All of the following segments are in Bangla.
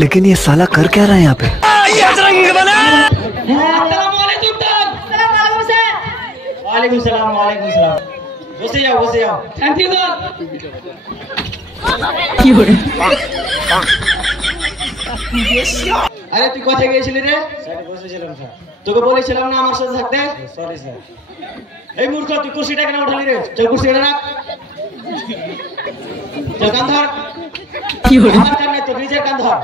लेकिन ये साला कर क्या रहा है यहाँ पे? वालेकुम सलाम। बसे जाओ। Thank you sir. আরে তুই কোথায় গিয়েছিলি রে? স্যার বসেছিলাম স্যার। তোকে বলেছিলাম না আমার সাথে থাকতে? Sorry sir. এই মূর্খ তুই কুর্সিটা কেন উঠালি রে? চল কুর্সিটা রাখ। চল কান ধর। কি হলো? আমার কান নাই, তোর নিজের কান ধর।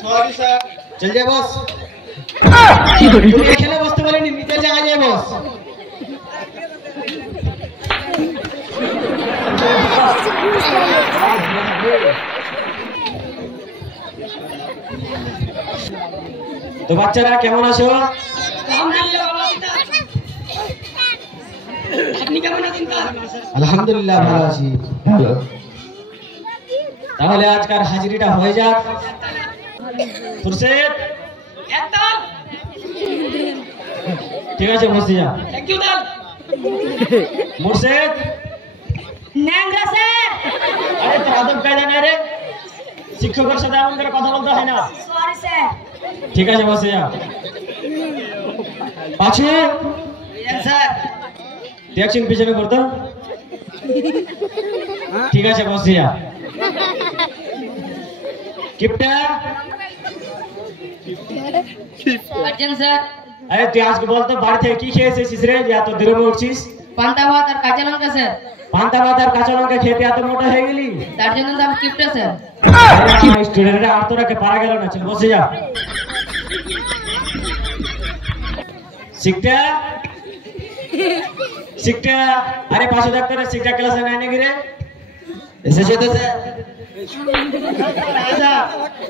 Sorry sir. চল যা বস। কি হলো? তুই এখানে বসতে বলিনি, নিজের জায়গায় যা বস। তো বাচ্চারা কেমন আছো? আলহামদুলিল্লাহ ভালো আছি। তাহলে আজকার হাজিরিটা হয়ে যাক। ফুরসেত ঠিক আছে, বসে যা। থ্যাংক ইউ দাল। মুরশেদ ন্যাংরা স্যার। আরে তোর আদব কায়দা নাই রে, শিক্ষকের সাথে এমন করে কথা বলতে হয় না। Sorry sir. ঠিক আছে, বসে যা। পাঁচু স্যার দেখছেন পিছনে করতো। ঠিক আছে, বসে যা। কিপটা अर्जुन স্যার। আরে তুই আজকে বলতো বাড়ি থেকে কি খেয়ে এসেছিস রে যে এত দেরিতে উঠছিস? পান্তা ভাত আর কাঁচা লঙ্কা স্যার। পান্তা ভাত আর কাঁচা লঙ্কা খেতে এত মোটা হয়ে গেলি? তার জন্য তো আমি কিপটা স্যার। স্টুডেন্টরা আর তোরাকে পারা গেল না। চল বসে যা। শিখটা আরে পাশে ডাক্তারের শিখটা ক্লাসে নাই নাকি রে? এসেছে তো স্যার।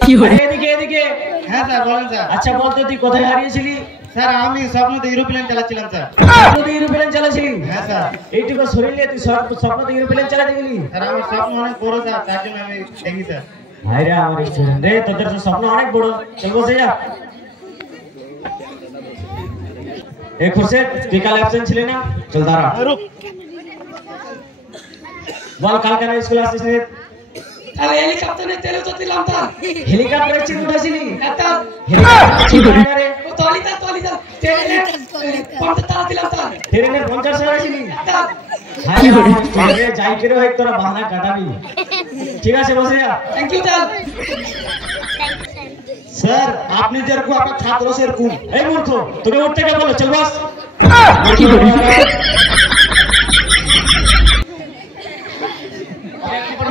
কি হলো? এদিকে। হ্যাঁ স্যার বলেন স্যার। আচ্ছা বলতো তুই কোথায় হারিয়েছিলি? স্যার আমি স্বপ্নতে এরোপ্লেন চালাচ্ছিলাম স্যার। স্বপ্নতে এরোপ্লেন চালাচ্ছিলি? হ্যাঁ স্যার। এইটুকু শরীর নিয়ে তুই স্বপ্নতে এরোপ্লেন চালাতে গেলি? স্যার আমার স্বপ্ন অনেক বড় স্যার, তার জন্য আমি দেখি স্যার। ভাইরে আমার স্টুডেন্ট রে, তোদের তো স্বপ্ন অনেক বড়। চল বসে যা। এই খুরশেদ তুই কাল অ্যাবসেন্ট ছিলি না? চল দাঁড়া। বল কাল কেন স্কুল আসছিস না? আরে হেলিকপ্টারে তেলে তো দিলাম তা। হেলিকপ্টারে চিড় উঠেছিলি? একটা হেলিকপ্টারে চিড় উঠে ও তলিতা তেলে পড়তে তালা দিলাম তা। ট্রেনের 50 হয়েছিলি? একটা হাই রে যাই করে হয় তোরা বাহানা কাটাবি। ঠিক আছে, বসে যা। থ্যাংক ইউ দাল। স্যার আপনি যেরকম আপনার ছাত্র সেরকম। এই মূর্খ তোকে উঠতে কে বলো? চল বস।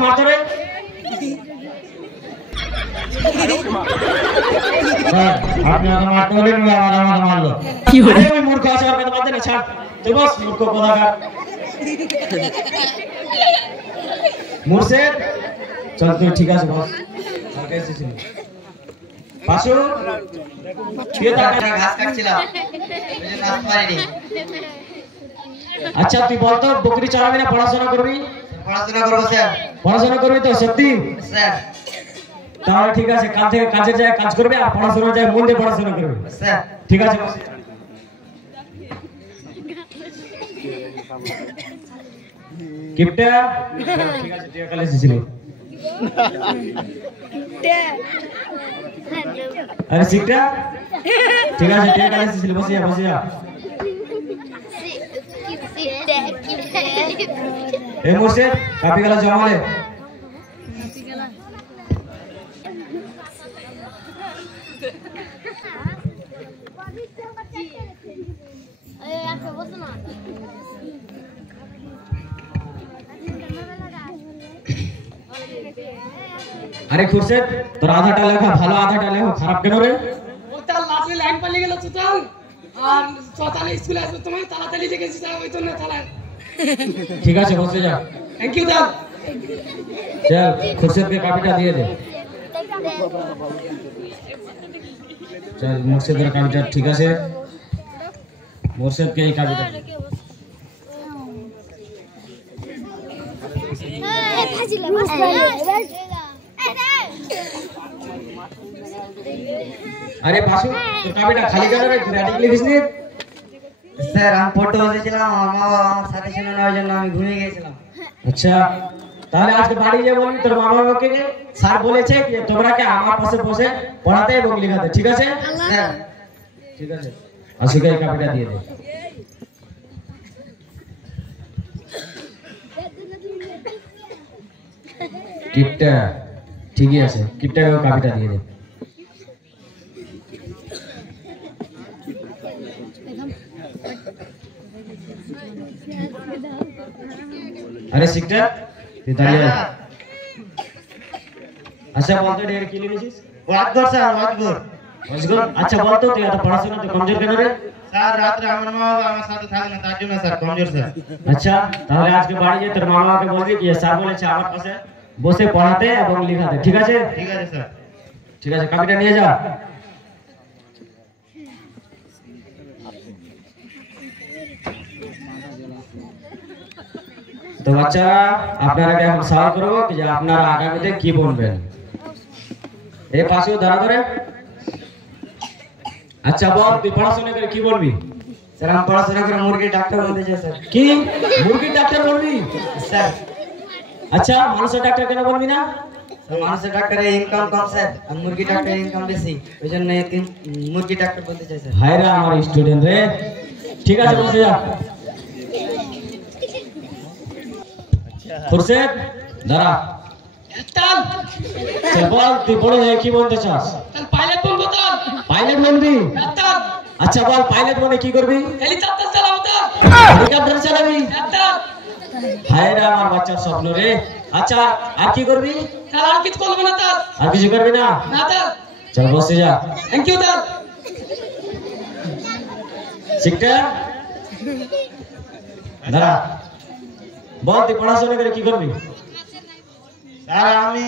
মারতে হবে। স্যার আপনি আমাকে মারতে বলেন, আমার মারলো। কি হলো? ওই মূর্খ আছে, আর কথা বাদ দে না, ছাড়। চল বস মূর্খ কোথাকার। মুরশেদ চল তুই। ঠিক আছে বস। কালকে এসেছিলি? পাশু তুই ঘাস কাটছিলাম, আসতে পারিনি। আচ্ছা তুই বলতো বকরি চড়াবি না পড়াশোনা করবি? পড়াশোনা করবো স্যার। পড়াশোনা করবি তো সত্যি? স্যার। তাহলে ঠিক আছে, কাল থেকে কাজের জায়গায় কাজ করবে আর পড়াশোনার জায়গায় মন দিয়ে পড়াশোনা করবে। স্যার ঠিক আছে। কিপটা ঠিক আছে, তুই কাল এসেছিলি? আরে শিখটা ঠিক আছে, তুই কাল এসেছিলি? বসে যা। এই মুর্শেদ কাপি গেলা জমালে। আরে খুরশেদ তোর আধাটা লেখা ভালো, আধাটা লেখা খারাপ কেন রে? ও তার লাস্টে লাইন পালিয়ে গেল চোতাল। আর চোতালে স্কুলে আসবে তোমায় তাড়াতাড়ি দেখেছি স্যার, ওই জন্য তালা। ঠিক আছে, বসে যা। থ্যাংক ইউ দাল। চল খুরশেদকে কাপিটা দিয়ে দে। চল মুর্শেদের কাপিটা। ঠিক আছে, মুর্শেদকে এই কাপিটা। আরে পাশু তোর কাপিটা খালি কেন রে? তুই রাইটিং লিখিস নি? স্যার আমি পড়তে বসেছিলাম, আমার সাথে ছিল না, ওই জন্য আমি ঘুমিয়ে গেছিলাম। আচ্ছা তাহলে আজকে বাড়ি গিয়ে বলবি তোর মা বাবাকে স্যার বলেছে কি তোমরা কি আমার পাশে বসে পড়াতে এবং লেখাতে, ঠিক আছে? স্যার ঠিক আছে, আশিকে এই কপিটা দিয়ে দে। কিপটা ঠিকই আছে, কিপটাকে কপিটা দিয়ে দে। আরে শিখটা তুই দাঁড়িয়ে আয়। আচ্ছা বলতো ডের কি লিখেছিস? ওয়াকগর স্যার, ওয়াকগর। অজগর, আচ্ছা বলতো তুই এত পড়াশোনাতে কমজোর কেন রে? স্যার রাত্রে আমার মা বাবা আমার সাথে থাকে না, তার জন্য স্যার কমজোর স্যার। আচ্ছা তাহলে আজকে বাড়ি গিয়ে তোর মা বাবাকে বলবি কি স্যার বলেছে আমার পাশে বসে পড়াতে এবং লেখাতে, ঠিক আছে? ঠিক আছে স্যার। ঠিক আছে, কপিটা নিয়ে যা। তো বাচ্চারা আপনারা এখন সওয়াল করবো কি যে আপনারা আগামীতে কি বলবেন। এই পাশেও দাঁড়া করে। আচ্ছা বল তুই পড়াশোনা করে কি বলবি? স্যার আমি পড়াশোনা করে মুরগির ডাক্তার বলতে চাই স্যার। কি মুরগির ডাক্তার বলবি? স্যার আচ্ছা মানুষের ডাক্তার কেন বলবি না? মানুষের ডাক্তারের ইনকাম কম স্যার, আর মুরগি ডাক্তারের ইনকাম বেশি, ওই জন্য মুরগি ডাক্তার বলতে চাই স্যার। হায় রে আমার স্টুডেন্ট রে। ঠিক আছে বসে যা। খুরশেদ দাঁড়া। তাল চল বল তুই বড় হয়ে কি বলতে চাস? তাল পাইলট বলবো তাল। পাইলট বলবি? তাল আচ্ছা বল পাইলট বনে কি করবি? হেলিকপ্টার চালাবো তাল। হেলিকপ্টার চালাবি? তাল হায় রে আমার বাচ্চার স্বপ্ন রে। আচ্ছা আর কি করবি? তাল আর কিছু করবো না তাল। আর কিছু করবি না? না তাল। চল বসে যা। থ্যাংক ইউ তাল। শিখটা দাঁড়া। বল তুই পড়াশোনা করে কি করবি? স্যার আমি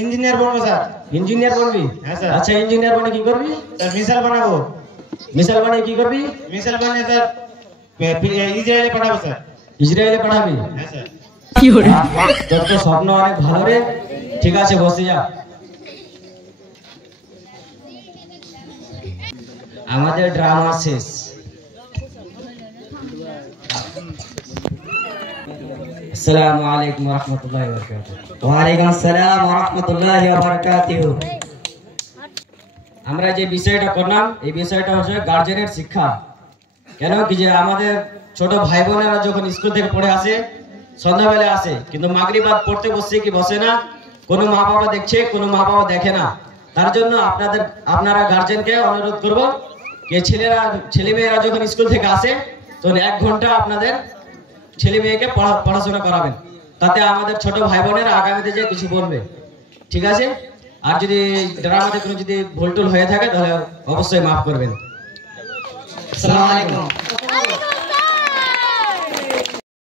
ইঞ্জিনিয়ার বলবো স্যার। ইঞ্জিনিয়ার বলবি? হ্যাঁ, স্যার। আচ্ছা ইঞ্জিনিয়ার বনে কি করবি? স্যার মিসাইল বানাবো। মিসাইল বানিয়ে কি করবি? মিসাইল বানিয়ে স্যার ইসরায়েলে পাঠাবো স্যার। ইসরায়েলে পাঠাবি? হ্যাঁ স্যার। তোর তো স্বপ্ন অনেক ভালো রে। ঠিক আছে বসে যা। আমাদের ড্রামা শেষ। আসসালামু আলাইকুম ওয়া রাহমাতুল্লাহি ওয়া বারাকাতুহু। ওয়ালাইকুম আসসালাম ওয়া রাহমাতুল্লাহি ওয়া বারাকাতুহু। আমরা যে বিষয়টা করলাম এই বিষয়টা হচ্ছে গার্জেনের শিক্ষা। কেন কি যে আমাদের ছোট ভাই বোনেরা যখন স্কুল থেকে পড়ে আসে সন্ধ্যাবেলা আসে কিন্তু মাগরিবাদ পড়তে বসে কি বসে না, কোনো মা বাবা দেখছে কোনো মা বাবা দেখে না। তার জন্য আপনারা গার্জেনকে অনুরোধ করব যে ছেলে মেয়েরা যখন স্কুল থেকে আসে তখন 1 ঘন্টা আপনাদের ছেলে মেয়েকে পড়াশোনা করাবেন, তাতে আমাদের ছোট ভাই বোনেরা আগামীতে যে কিছু বলবে, ঠিক আছে? আর যদি ড্রামাতে কোনো যদি ভুল টুল হয়ে থাকে তাহলে অবশ্যই মাফ করবেন। আসসালামু আলাইকুম।